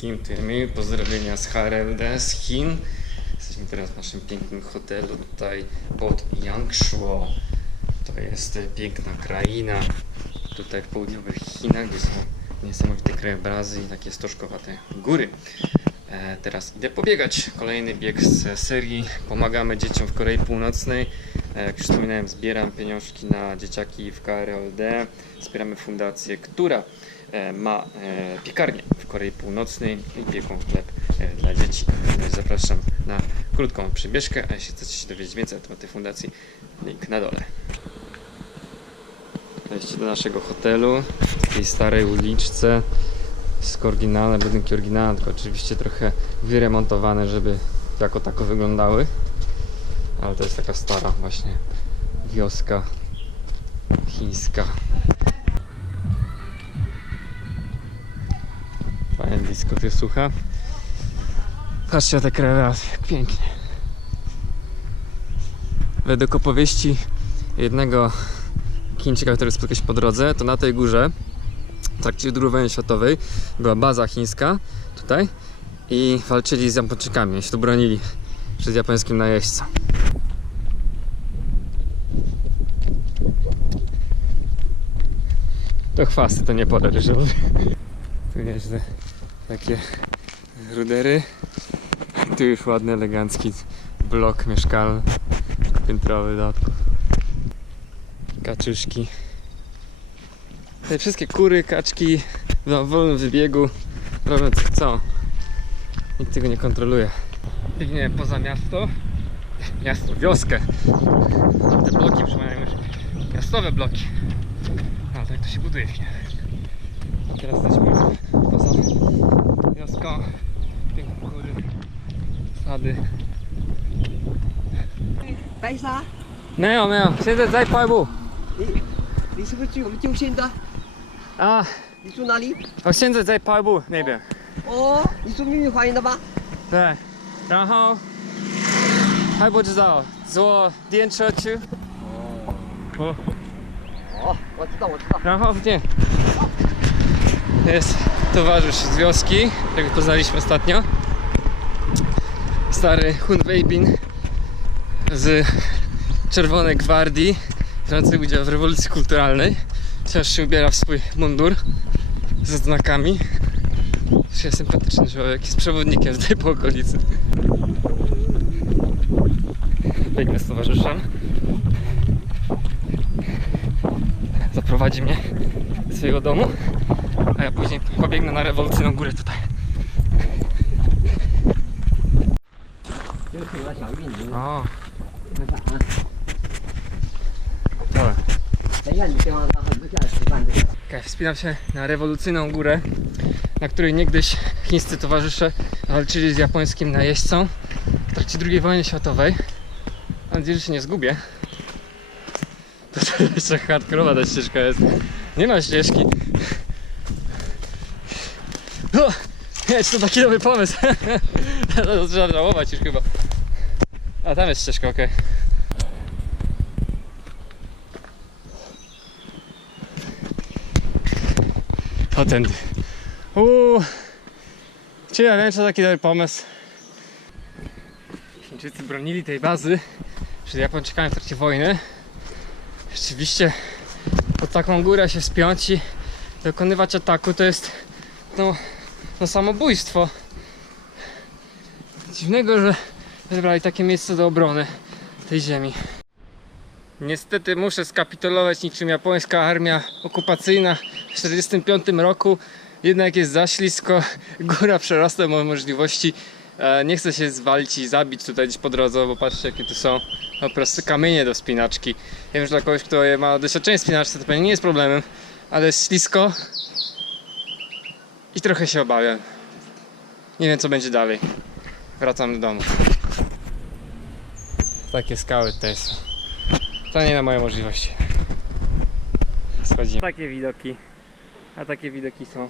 Kim tymi pozdrowienia z HRLD z Chin. Jesteśmy teraz w naszym pięknym hotelu tutaj pod Yangshuo. To jest piękna kraina tutaj w południowych Chinach, gdzie są niesamowite krajobrazy i takie stożkowate góry. E, teraz idę pobiegać. Kolejny bieg z serii Pomagamy dzieciom w Korei Północnej. E, jak już wspominałem, zbieram pieniążki na dzieciaki w KRLD. Wspieramy fundację, która ma e, piekarnię w Korei Północnej i pieką chleb e, dla dzieci. E, Zapraszam na krótką przybieżkę, a jeśli chcecie się dowiedzieć więcej na temat tej fundacji, link na dole. Wejście do naszego hotelu w tej starej uliczce. Wszystko oryginalne, budynki oryginalne, tylko oczywiście trochę wyremontowane, żeby jako tako wyglądały. Ale to jest taka stara właśnie wioska chińska. Blisko tu słucha. Patrzcie na te krajobrazy, jak pięknie. Według opowieści jednego Chińczyka, który spotkaliśmy po drodze, to na tej górze w trakcie II wojny światowej była baza chińska tutaj i walczyli z Japończykami, się tu bronili przed japońskim najeźdźcą. To chwasty, to nie ryżowy. Tu nieźle takie rudery. Tu już ładny, elegancki blok mieszkalny, piętrowy dodatku. Kaczuszki. Te wszystkie kury, kaczki w wolnym wybiegu robią co chcą. Nikt tego nie kontroluje. Biegnie poza miasto. Miasto, wioskę. Te bloki przypominają już miastowe bloki. A tak to się buduje w Chinach. Teraz jesteśmy poza wioską. Piękne góry, sady. 白沙，没有没有，现在在拍步你你是不是去我们救县的？啊，你住哪里？我现在在拍步那边。哦，你住秘密花园的吧？对，然后还不知道坐电车去。哦，哦，我知道，我知道。然后 nie. Jest towarzysz z wioski, którego poznaliśmy ostatnio. Stary Hun Weibin z Czerwonej Gwardii, biorący udział w rewolucji kulturalnej. Wciąż się ubiera w swój mundur ze znakami. Się sympatyczny człowiek, jest przewodnikiem tutaj po okolicy. Biegnę z towarzyszem. Zaprowadzi mnie do swojego domu, a ja później pobiegnę na rewolucyjną górę tutaj. O. Dobra. Okay, wspinam się na rewolucyjną górę, na której niegdyś chińscy towarzysze walczyli z japońskim najeźdźcą w trakcie II wojny światowej. Mam nadzieję, że się nie zgubię. To jeszcze hardkorowa ta ścieżka jest. Nie ma ścieżki. O! Nie, czy to taki dobry pomysł? to trzeba żałować już chyba. A tam jest ścieżka, okej. O tędy. Uuu. Ja wiem, czy taki dobry pomysł? Chińczycy bronili tej bazy przed Japończykami w trakcie wojny. Rzeczywiście pod taką górę się spiąć i dokonywać ataku to jest no, no samobójstwo. Dziwnego, że wybrali takie miejsce do obrony tej ziemi. Niestety muszę skapitulować niczym japońska armia okupacyjna w 1945 roku. Jednak jest za ślisko, góra przerasta moje możliwości. E, Nie chcę się zwalić i zabić tutaj gdzieś po drodze, bo patrzcie jakie tu są po prostu kamienie do spinaczki. Wiem, że dla kogoś, kto ma doświadczenie spinaczce, to pewnie nie jest problemem, ale jest ślisko i trochę się obawiam. Nie wiem co będzie dalej. Wracam do domu. Takie skały tutaj są. To nie na moje możliwości. Schodzimy. Takie widoki. A takie widoki są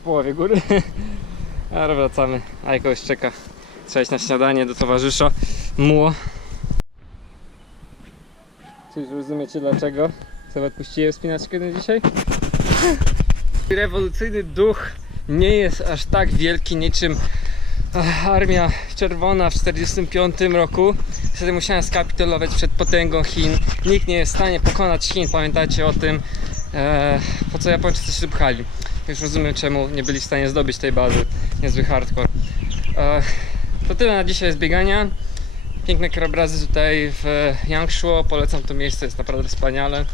w połowie góry. Ale wracamy. A jakoś czeka. Iść na śniadanie do towarzysza. Muło. Czy już rozumiecie dlaczego sobie odpuściłem spinaczkę na dzisiaj? Rewolucyjny duch nie jest aż tak wielki niczym Armia Czerwona w 1945 roku. Wtedy musiałem skapitulować przed potęgą Chin. Nikt nie jest w stanie pokonać Chin, pamiętajcie o tym. Po co Japończycy się pchali. Już rozumiem czemu nie byli w stanie zdobyć tej bazy. Niezły hardcore. To tyle na dzisiaj z biegania. Piękne krajobrazy tutaj w Yangshuo. Polecam to miejsce, jest naprawdę wspaniale.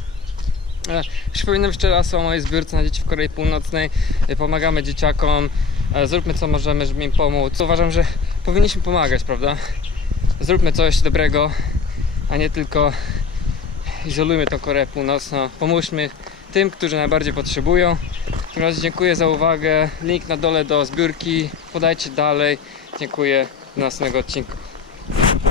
E, Przypominam jeszcze raz o mojej zbiórce na dzieci w Korei Północnej. E, Pomagamy dzieciakom. E, Zróbmy co możemy, żeby im pomóc. Uważam, że powinniśmy pomagać, prawda? Zróbmy coś dobrego, a nie tylko izolujmy tą Koreę Północną. Pomóżmy tym, którzy najbardziej potrzebują. W takim razie dziękuję za uwagę. Link na dole do zbiórki. Podajcie dalej. Dziękuję. Do następnego odcinku.